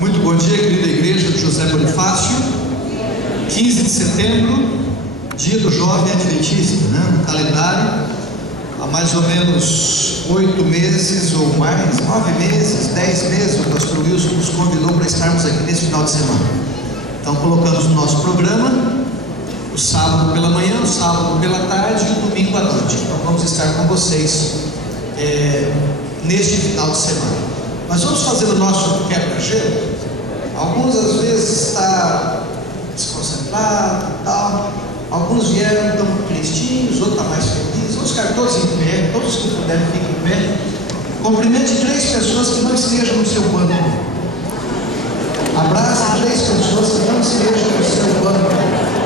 Muito bom dia, querida igreja de José Bonifácio. 15 de setembro, dia do jovem adventista, né? No calendário, há mais ou menos 8 meses ou mais, 9 meses, 10 meses, o pastor Wilson nos convidou para estarmos aqui nesse final de semana. Então colocamos no nosso programa o sábado pela manhã, o sábado pela tarde e o domingo à noite. Então vamos estar com vocês neste final de semana. Mas vamos fazer o nosso quebra-gelo. Alguns às vezes estão desconcentrados e tal. Alguns vieram tão tristinhos, outros estão mais felizes. Vamos ficar todos em pé, todos que puderem fiquem em pé. Cumprimente 3 pessoas que não estejam no seu banco. Abrace 3 pessoas que não estejam no seu banco.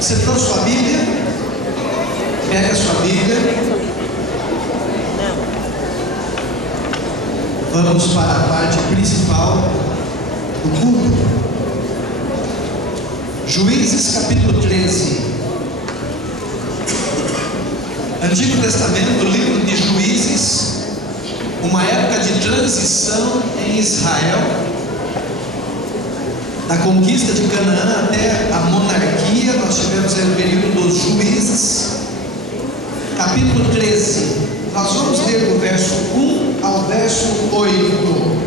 Você trouxe sua Bíblia? Pega a sua Bíblia. Vamos para a parte principal do culto. Juízes capítulo 13. Antigo Testamento, livro de Juízes, uma época de transição em Israel. Da conquista de Canaã até a monarquia, nós tivemos o período dos juízes. Capítulo 13, nós vamos ler do verso 1 ao verso 8.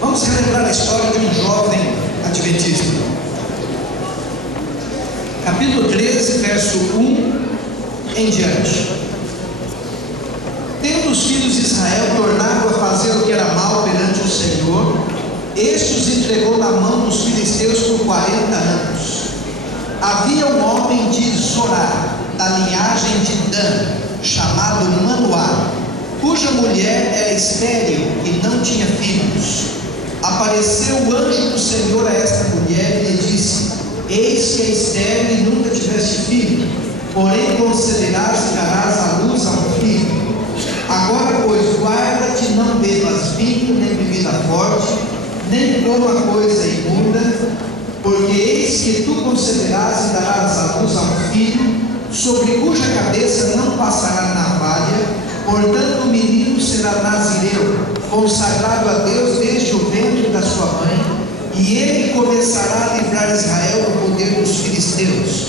Vamos relembrar a história de um jovem adventista. Capítulo 13, verso 1 em diante. Tendo os filhos de Israel tornado a fazer o que era mal perante o Senhor, este os entregou na mão dos filisteus por 40 anos. Havia um homem de Zorá, da linhagem de Dan, chamado Manoá, cuja mulher era estéril e não tinha filhos. Apareceu o anjo do Senhor a esta mulher e lhe disse: Eis que é estéril e nunca tiveste filho, porém concederás e darás à luz a um filho. Agora, pois, guarda-te, não bebas vinho nem bebida forte, nem coma coisa imunda, porque eis que tu conceberás e darás à luz a um filho, sobre cuja cabeça não passará navalha. Portanto o menino será nazireu, consagrado a Deus desde o ventre da sua mãe, e ele começará a livrar Israel do poder dos filisteus.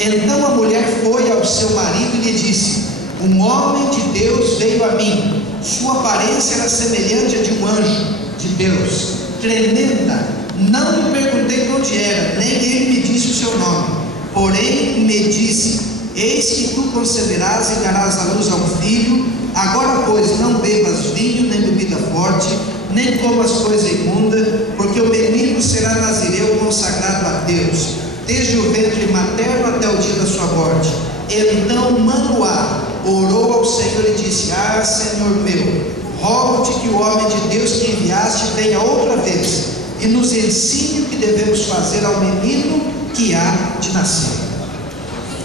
Então a mulher foi ao seu marido e lhe disse: Um homem de Deus veio a mim, sua aparência era semelhante a de um anjo de Deus, tremenda. Não lhe perguntei de onde era, nem ele me disse o seu nome. Porém me disse: Eis que tu conceberás e darás à luz a um filho. Agora, pois, não bebas vinho nem bebida forte, nem comas coisa imunda, porque o menino será nazireu, consagrado a Deus, desde o ventre materno até o dia da sua morte. Então Manoá orou ao Senhor e disse: Ah, Senhor meu, rogo-te que o homem de Deus que enviaste venha outra vez e nos ensine o que devemos fazer ao menino que há de nascer.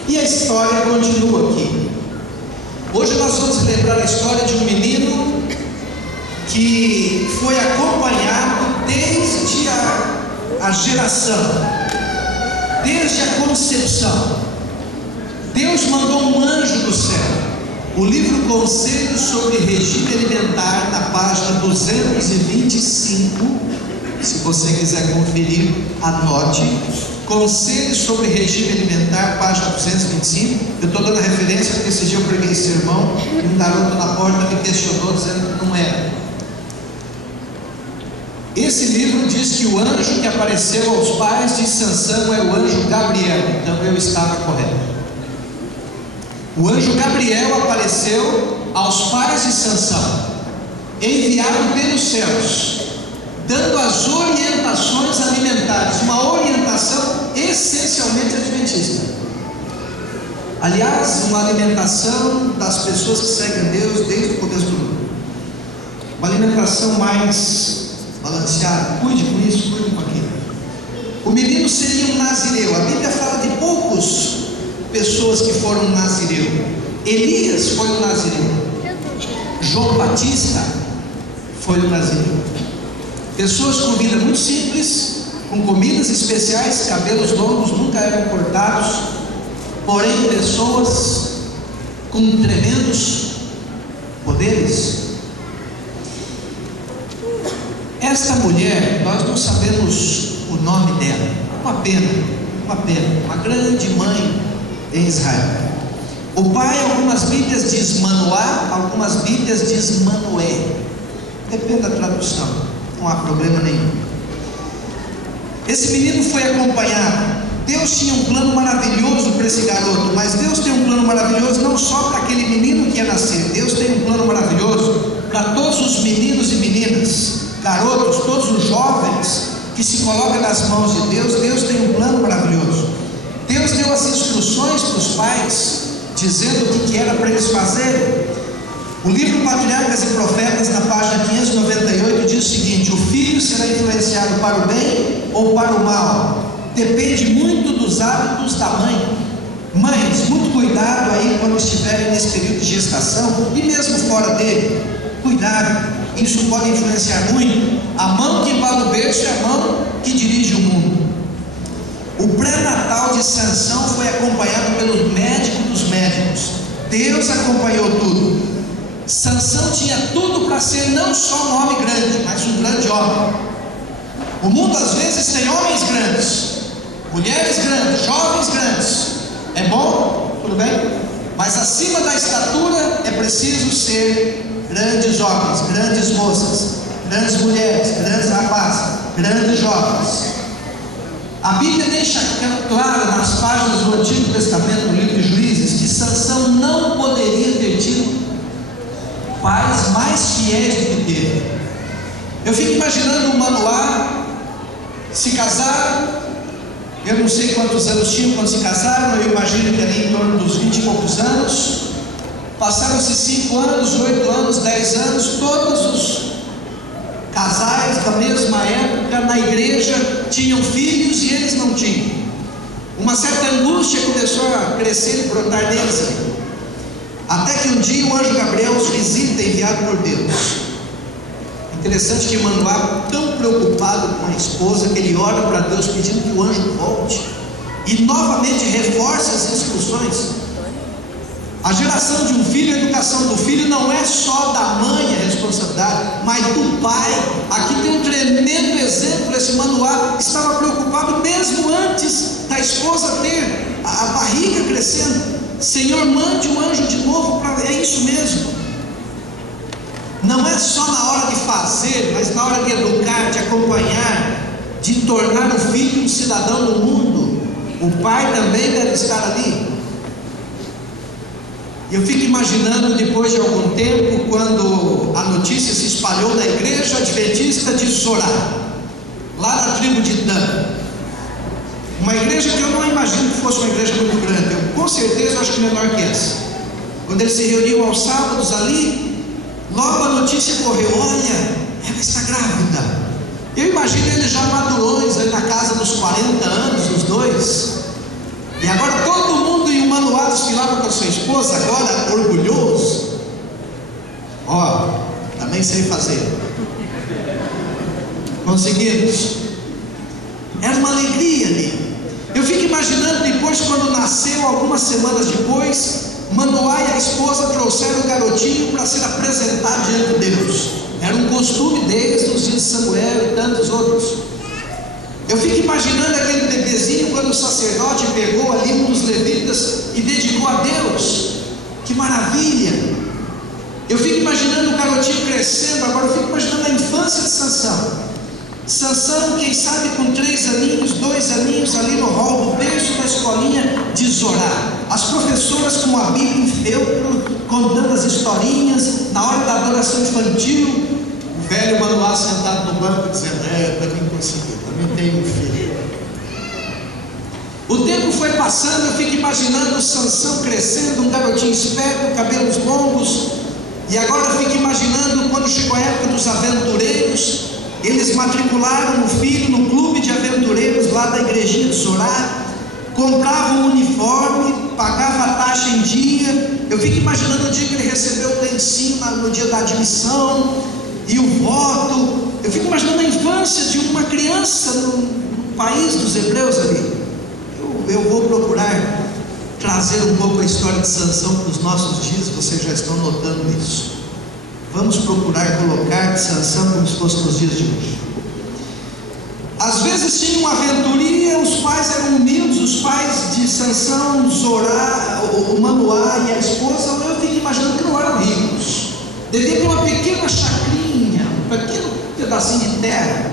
E a história continua aqui. Hoje nós vamos lembrar a história de um menino que foi acompanhado desde a geração, desde a concepção. Deus mandou um anjo do céu. O livro Conselhos sobre Regime Alimentar, na página 225, se você quiser conferir, anote. Conselhos sobre Regime Alimentar, página 225. Eu estou dando a referência porque esse dia eu preguei esse sermão e um garoto na porta me questionou dizendo que não era. Esse livro diz que o anjo que apareceu aos pais de Sansão é o anjo Gabriel, então eu estava correto. O anjo Gabriel apareceu aos pais de Sansão, enviado pelos céus, dando as orientações alimentares, uma orientação essencialmente adventista. Aliás, uma alimentação das pessoas que seguem a Deus desde o começo do mundo. Uma alimentação mais balanceada. Cuide com isso, cuide com aquilo. seria um nazireu. A Bíblia fala de poucas pessoas que foram nazireu. Elias foi um nazireu. João Batista foi um nazireu. Pessoas com vida muito simples, com comidas especiais, cabelos longos nunca eram cortados, porém pessoas com tremendos poderes. Esta mulher, nós não sabemos o nome dela. Uma pena, uma grande mãe em Israel. O pai, algumas Bíblias diz Manoá, algumas Bíblias diz Manoé. Depende da tradução, não há problema nenhum. Esse menino foi acompanhado. Deus tinha um plano maravilhoso para esse garoto, mas Deus tem um plano maravilhoso não só para aquele menino que ia nascer. Deus tem um plano maravilhoso para todos os meninos e meninas, garotos, todos os jovens que se colocam nas mãos de Deus. Deus tem um plano maravilhoso. Deus deu as instruções para os pais, dizendo o que era para eles fazerem. O livro Patriarcas e Profetas, na página 598, diz o seguinte: o filho será influenciado para o bem ou para o mal, depende muito dos hábitos da mãe. Mães, muito cuidado aí quando estiverem nesse período de gestação e mesmo fora dele. Cuidado, isso pode influenciar muito. A mão que embala o berço é a mão que dirige o mundo. O pré-natal de Sansão foi acompanhado pelo médico dos médicos. Deus acompanhou tudo. Sansão tinha tudo para ser não só um homem grande, mas um grande homem. O mundo às vezes tem homens grandes, mulheres grandes, jovens grandes. É bom? Tudo bem? Mas acima da estatura é preciso ser grandes homens, grandes moças, grandes mulheres, grandes rapazes, grandes jovens. A Bíblia deixa claro nas páginas do Antigo Testamento, no livro de Juízes, que Sansão não poderia ter tido pais mais fiéis do que teve. Eu fico imaginando o Manoá se casaram. Eu não sei quantos anos tinham quando se casaram, eu imagino que ali em torno dos 20 e poucos anos. Passaram-se 5 anos, 8 anos, 10 anos, todos os casais da mesma época na igreja tinham filhos e eles não tinham. Uma certa angústia começou a crescer e brotar neles. Até que um dia o anjo Gabriel os visita, enviado por Deus. Interessante que Manoá, tão preocupado com a esposa, que ele ora para Deus pedindo que o anjo volte e novamente reforce as instruções. A geração de um filho, a educação do filho não é só da mãe a responsabilidade, mas do pai. Aqui tem um tremendo exemplo. Esse Manoá estava preocupado mesmo antes da esposa ter a barriga crescendo. Senhor, mande um anjo de novo para... É isso mesmo. Não é só na hora de fazer, mas na hora de educar, de acompanhar, de tornar o filho um cidadão do mundo. O pai também deve estar ali. Eu fico imaginando, depois de algum tempo, quando a notícia se espalhou na igreja adventista de Sorá, lá na tribo de Dan. Uma igreja que eu não imagino que fosse uma igreja muito grande. Eu, com certeza, acho que menor que essa. Quando eles se reuniam aos sábados ali, logo a notícia correu: olha, ela está grávida. Eu imagino eles já madurões, ali na casa dos 40 anos, os dois. E agora todo mundo em um Manoá desfilava com a sua esposa, agora orgulhoso. Ó, também sei fazer. Conseguimos. Era uma alegria ali. Eu fico imaginando depois, quando nasceu, algumas semanas depois, Manoá e a esposa trouxeram o garotinho para ser apresentado diante de Deus. Era um costume deles nos dias de Samuel e tantos outros. Eu fico imaginando aquele bebezinho quando o sacerdote pegou ali um dos levitas e dedicou a Deus. Que maravilha! Eu fico imaginando o garotinho crescendo. Agora eu fico imaginando a infância de Sansão. Sansão, quem sabe com 3 aninhos, 2 aninhos, ali no hall do berço da escolinha de Zorá. As professoras com a Bíblia em feltro, contando as historinhas, na hora da adoração infantil, o velho Manoá sentado no banco dizendo: também consegui, também tenho um filho. O tempo foi passando, eu fico imaginando o Sansão crescendo, um garotinho esperto, cabelos longos, e agora eu fico imaginando quando chegou a época dos aventureiros. Eles matricularam o filho no clube de aventureiros lá da igrejinha de Zorá, comprava um uniforme, pagava a taxa em dia. Eu fico imaginando o dia que ele recebeu o lencinho no dia da admissão e o voto. Eu fico imaginando a infância de uma criança no país dos hebreus ali. Eu vou procurar trazer um pouco a história de Sansão para os nossos dias. Vocês já estão notando isso. Vamos procurar colocar Sansão como se fosse nos dias de hoje. Às vezes tinha uma aventuria, os pais eram humildes, os pais de Sansão, Zorá, o Manoá e a esposa, eu fico imaginando que não eram ricos. Devia ter uma pequena chacrinha, um pequeno pedacinho de terra.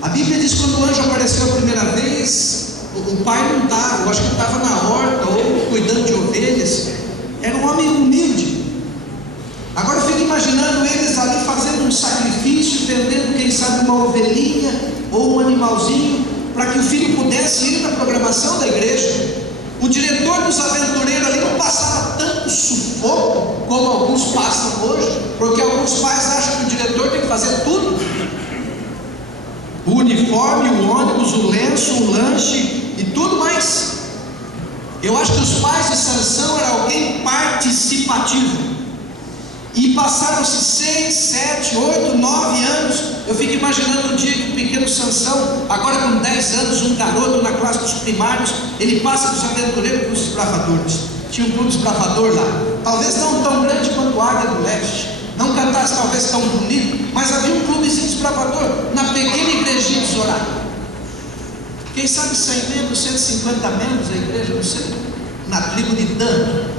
A Bíblia diz que quando o anjo apareceu a primeira vez, o pai não estava, eu acho que estava na horta ou cuidando de ovelhas. Era um homem humilde. Agora eu fico imaginando eles ali fazendo um sacrifício, vendendo, quem sabe, uma ovelhinha ou um animalzinho, para que o filho pudesse ir na programação da igreja. O diretor dos aventureiros ali não passava tanto sufoco como alguns passam hoje, porque alguns pais acham que o diretor tem que fazer tudo: o uniforme, o ônibus, o lenço, o lanche e tudo mais. Eu acho que os pais de Sansão eram alguém participativo. E passaram-se 6, 7, 8, 9 anos. Eu fico imaginando o dia que o pequeno Sansão, agora com 10 anos, um garoto na classe dos primários, ele passa dos aventureiros para os desbravadores. Tinha um clube desbravador lá, talvez não tão grande quanto a Águia do Leste, não cantasse talvez tão bonito, mas havia um clubezinho desbravador na pequena igrejinha de Zorá. Quem sabe 100 membros, 150 membros a igreja, não sei, na tribo de Dan.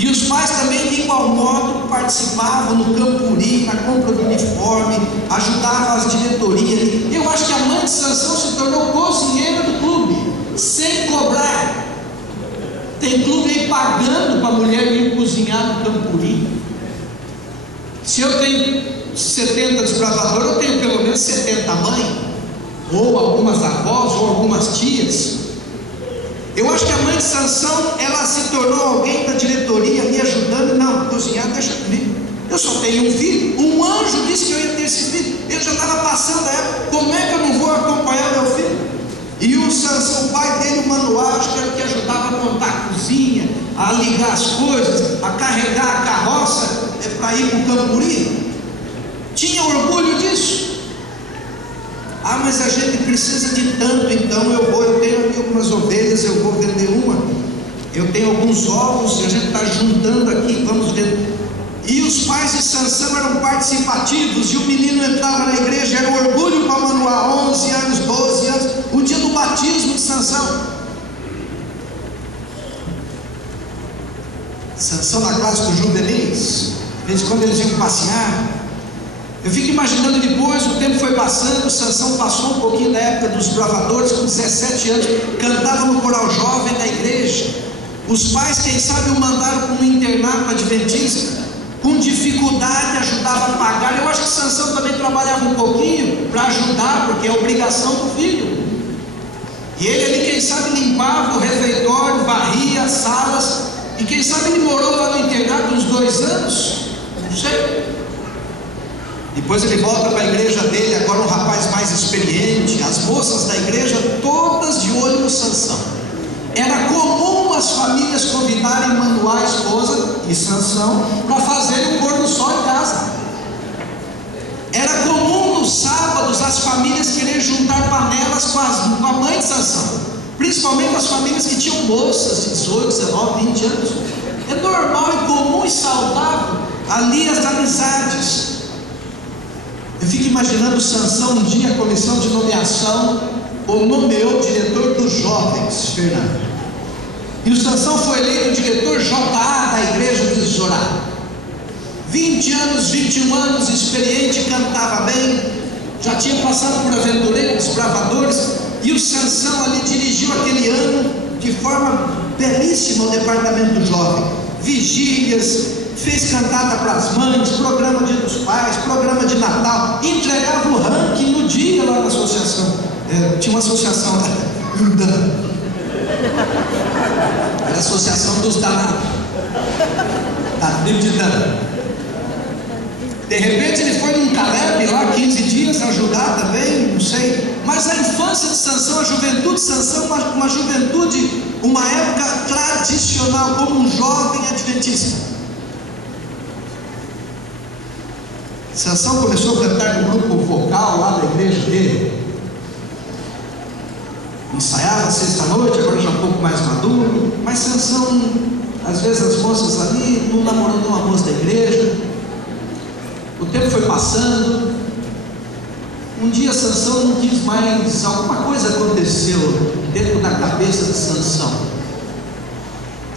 E os pais também, de igual modo, participavam no Campuri, na compra do uniforme, ajudavam as diretorias. Eu acho que a mãe de Sansão se tornou cozinheira do clube, sem cobrar. Tem clube aí pagando para a mulher ir cozinhar no Campuri. Se eu tenho 70 desbravadores, eu tenho pelo menos 70 mães, ou algumas avós, ou algumas tias. Eu acho que a mãe de Sansão, ela se tornou alguém da diretoria ali ajudando. Não, cozinhar deixa comigo, eu só tenho um filho. Um anjo disse que eu ia ter esse filho, ele já estava passando a época, como é que eu não vou acompanhar meu filho? E o Sansão, o pai dele, o Manoá, acho que era o que ajudava a montar a cozinha, a ligar as coisas, a carregar a carroça para ir para o Campuri. Tinha orgulho disso. Ah, mas a gente precisa de tanto, então eu tenho aqui algumas ovelhas, eu vou vender uma. Eu tenho alguns ovos, a gente está juntando aqui, vamos ver. E os pais de Sansão eram participativos, e o menino entrava na igreja, era um orgulho para Manoá, 11 anos, 12 anos, o dia do batismo de Sansão. Sansão na classe dos juvenis, eles quando eles iam passear. Eu fico imaginando depois, o tempo foi passando, Sansão passou um pouquinho da época dos bravadores, com 17 anos, cantava no coral jovem da igreja. Os pais, quem sabe, o mandaram para um internato adventista, com dificuldade ajudava a pagar. Eu acho que Sansão também trabalhava um pouquinho para ajudar, porque é obrigação do filho. E ele ali, quem sabe, limpava o refeitório, varria as salas, e quem sabe ele morou lá no internato uns 2 anos, não sei. Depois ele volta para a igreja dele, agora um rapaz mais experiente, as moças da igreja todas de olho no Sansão. Era comum as famílias convidarem Manoá, a esposa, e Sansão para fazerem o pôr do sol em casa. Era comum nos sábados as famílias quererem juntar panelas com a mãe de Sansão, principalmente as famílias que tinham moças de 18, 19, 20 anos. É normal e comum e saudável ali as amizades. Eu fico imaginando Sansão um dia, a comissão de nomeação o nomeou diretor dos jovens, Fernando. E o Sansão foi eleito diretor JA da igreja de Zorá. 20 anos, 21 anos, experiente, cantava bem, já tinha passado por aventureiros, desbravadores, e o Sansão ali dirigiu aquele ano de forma belíssima o departamento jovem. Vigílias, fez cantata para as mães, programa Dia dos Pais, programa de Natal, entregava o ranking no dia lá na associação. Tinha uma associação lá, era a associação dos danados, da tribo de Dan. De repente ele foi num Caleb lá 15 dias ajudar também, não sei. Mas a infância de Sansão, a juventude de Sansão, uma juventude, uma época tradicional, como um jovem adventista. Sansão começou a cantar no grupo vocal lá da igreja dele. Ensaiava sexta-noite, agora já um pouco mais maduro. Mas Sansão, às vezes as moças ali, não namorando uma moça da igreja. O tempo foi passando. Um dia Sansão não quis mais, alguma coisa aconteceu dentro da cabeça de Sansão.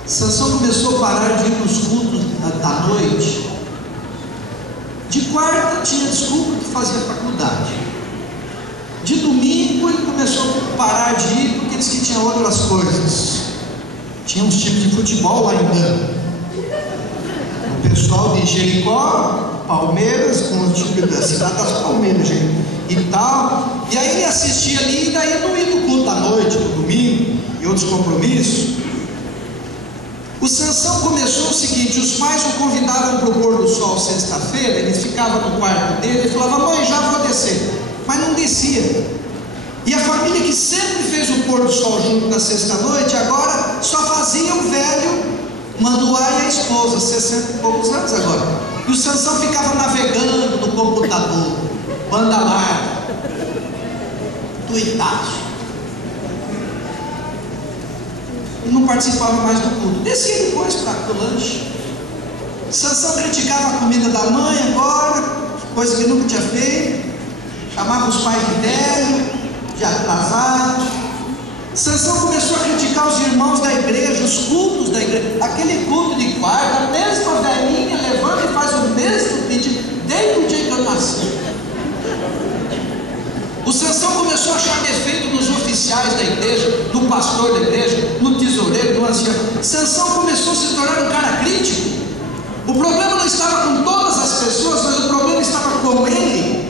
Sansão começou a parar de ir nos cultos da noite. De quarta tinha desculpa que fazia faculdade. De domingo ele começou a parar de ir porque disse que tinha outras coisas. Tinha uns times de futebol lá em Gana. O pessoal de Jericó, Palmeiras, com o time da cidade das Palmeiras e tal. E aí ele assistia ali, e daí não ia no culto da noite, no domingo, e outros compromissos. O Sansão começou o seguinte: os pais o convidavam para o pôr do sol sexta-feira, ele ficava no quarto dele e falava: mãe, já vou descer. Mas não descia. E a família que sempre fez o pôr do sol junto na sexta-noite, agora só fazia o velho Manduá e a esposa, 60 e poucos anos agora. E o Sansão ficava navegando no computador, banda larga, tuitaço, e não participava mais do culto. Descia depois para o lanche. Sansão criticava a comida da mãe agora, coisa que nunca tinha feito. Chamava os pais de velho, de atrasado. Sansão começou a criticar os irmãos da igreja, os cultos da igreja. Aquele culto de quarta, a mesma velhinha levanta e faz o mesmo pedido desde o dia que eu nasci. O Sansão começou a achar defeito nos oficiais da igreja, no pastor da igreja, no tesoureiro, no ancião. Sansão começou a se tornar um cara crítico. O problema não estava com todas as pessoas, mas o problema estava com ele.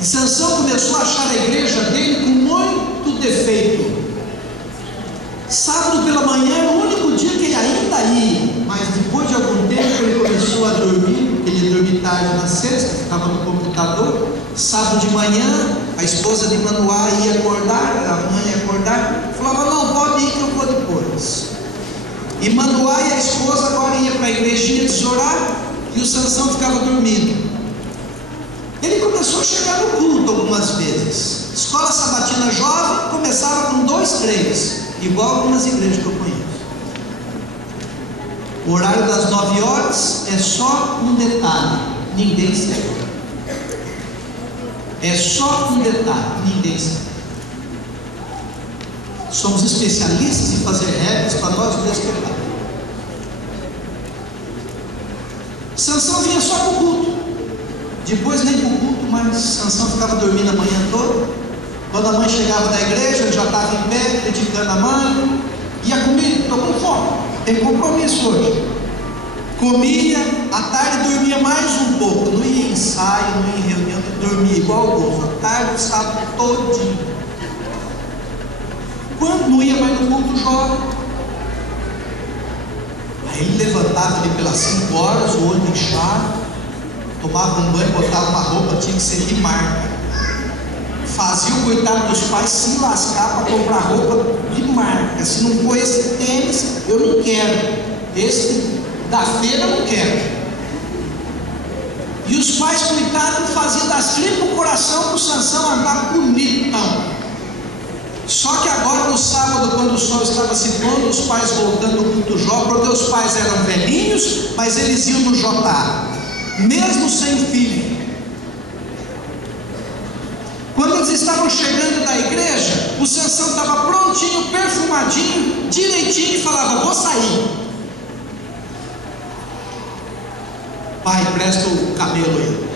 E Sansão começou a achar a igreja dele com muito defeito. Sábado pela manhã era o único dia que ele ainda ia, mas depois de algum tempo ele começou a dormir, porque ele ia dormir tarde na sexta, ficava no computador. Sábado de manhã, a esposa de Manoá ia acordar, a mãe ia acordar, falava: não, pode ir que eu vou depois. E Manoá e a esposa agora iam para a igrejinha de orar, e o Sansão ficava dormindo. Ele começou a chegar no culto algumas vezes. Escola sabatina jovem começava com 2, 3, igual algumas igrejas que eu conheço. O horário das 9 horas é só um detalhe: ninguém serve. É só um detalhe: ninguém serve. Somos especialistas em fazer regras para nós respeitar. Sansão vinha só para o culto. Depois nem para o culto, mas Sansão ficava dormindo a manhã toda. Quando a mãe chegava da igreja, ele já estava em pé, criticando a mãe. Ia comer, estou com fome, tem compromisso hoje. Comia, à tarde dormia mais um pouco. Não ia em ensaio, não ia em reunião, dormia igual o povo. À tarde, o sábado todinho. Quando não ia mais no culto, jovem. Aí ele levantava ali pelas 5 horas, o olho inchado. Tomava um banho, botava uma roupa, tinha que ser de marca. Fazia o coitado dos pais se lascar para comprar roupa de marca. Se não for esse tênis, eu não quero. Esse da feira eu não quero. E os pais, coitados, faziam das tripas o coração para o Sansão andar bonitão. Só que agora no sábado, quando o sol estava se pondo, os pais voltando do culto Jó, porque os pais eram velhinhos, mas eles iam no Jotá, mesmo sem filho. Quando eles estavam chegando da igreja, o Sansão estava prontinho, perfumadinho, direitinho, e falava: vou sair. Pai, presta o camelo aí.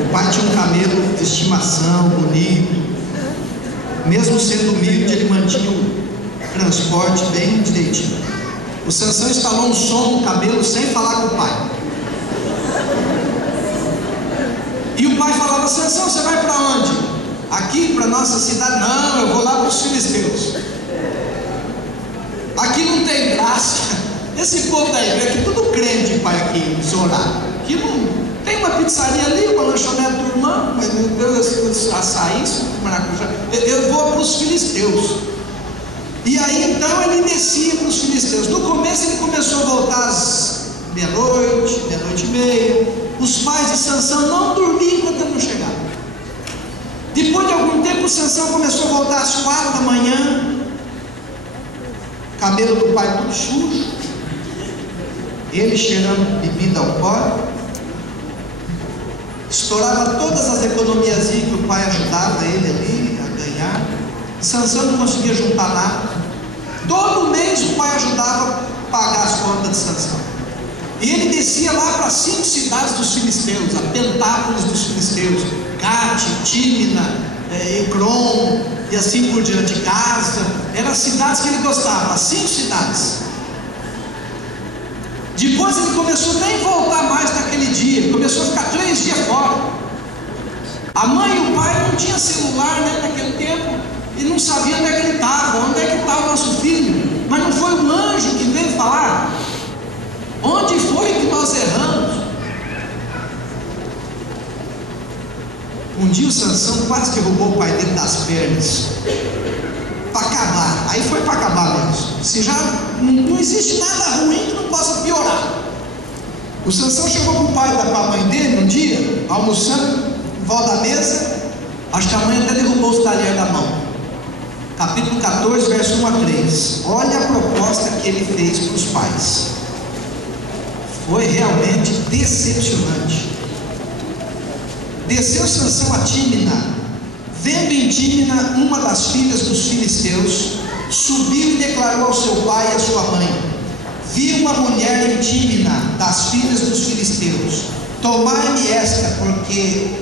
O pai tinha um camelo de estimação, bonito. Mesmo sendo humilde, ele mantinha o transporte bem direitinho. O Sansão instalou um som no camelo sem falar com o pai. E o pai falava: Sansão, você vai para onde? Aqui para nossa cidade? Não, eu vou lá para os filisteus. Aqui não tem graça. Esse povo da igreja aqui, tudo crente, pai, aqui, Zorá. Aqui não tem uma pizzaria ali, uma lanchonete do irmão, mas açaí, maracujá, eu vou para os filisteus. E aí então ele descia para os filisteus. No começo ele começou a voltar às meia-noite, meia-noite e meia. Os pais de Sansão não dormiam enquanto ele não chegava. Depois de algum tempo, Sansão começou a voltar às 4 da manhã, cabelo do pai tudo sujo, ele cheirando bebida alcoólica, estourava todas as economias que o pai ajudava ele ali a ganhar. Sansão não conseguia juntar nada. Todo mês o pai ajudava a pagar as contas de Sansão. E ele descia lá para 5 cidades dos filisteus, a Pentápolis dos filisteus, Gate, Tímina, Ecrom, e assim por diante, Gaza. Eram as cidades que ele gostava, as 5 cidades. Depois ele começou nem a voltar mais naquele dia, ele começou a ficar 3 dias fora. A mãe e o pai não tinham celular, né, naquele tempo, e não sabiam onde é que ele estava, onde é que estava o nosso filho. Mas não foi um anjo que veio falar? Onde foi que nós erramos? Um dia o Sansão quase que roubou o pai dele das pernas, para acabar. Aí foi para acabar mesmo. Se já não existe nada ruim que não possa piorar. O Sansão chegou para o pai e para a mãe dele um dia, almoçando, em volta da mesa. Acho que a mãe até derrubou os talheres da mão. Capítulo 14, verso 1 a 3. Olha a proposta que ele fez para os pais. Foi realmente decepcionante. Desceu Sansão a Tímina, vendo em Tímina uma das filhas dos filisteus, subiu e declarou ao seu pai e à sua mãe: vi uma mulher em Tímina das filhas dos filisteus, tomai-me esta, porque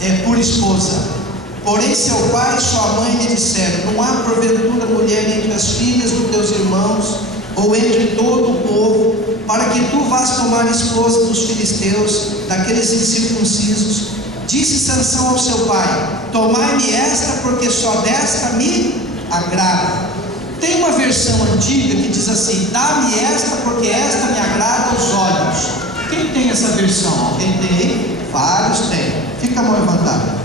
é por esposa. Porém seu pai e sua mãe lhe disseram: não há porventura mulher entre as filhas dos teus irmãos, ou entre todo o povo, para que tu vás tomar esposa dos filisteus, daqueles incircuncisos? Disse Sansão ao seu pai: tomai-me esta, porque só desta me agrada. Tem uma versão antiga que diz assim: dá-me esta, porque esta me agrada aos olhos. Quem tem essa versão? Quem tem aí? Vários tem. Fica a mão levantada.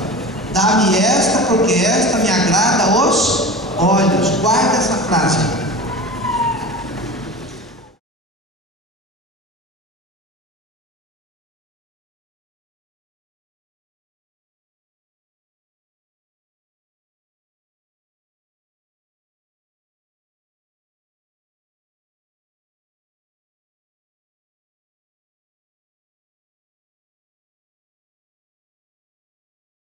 Dá-me esta, porque esta me agrada aos olhos. Guarda essa frase.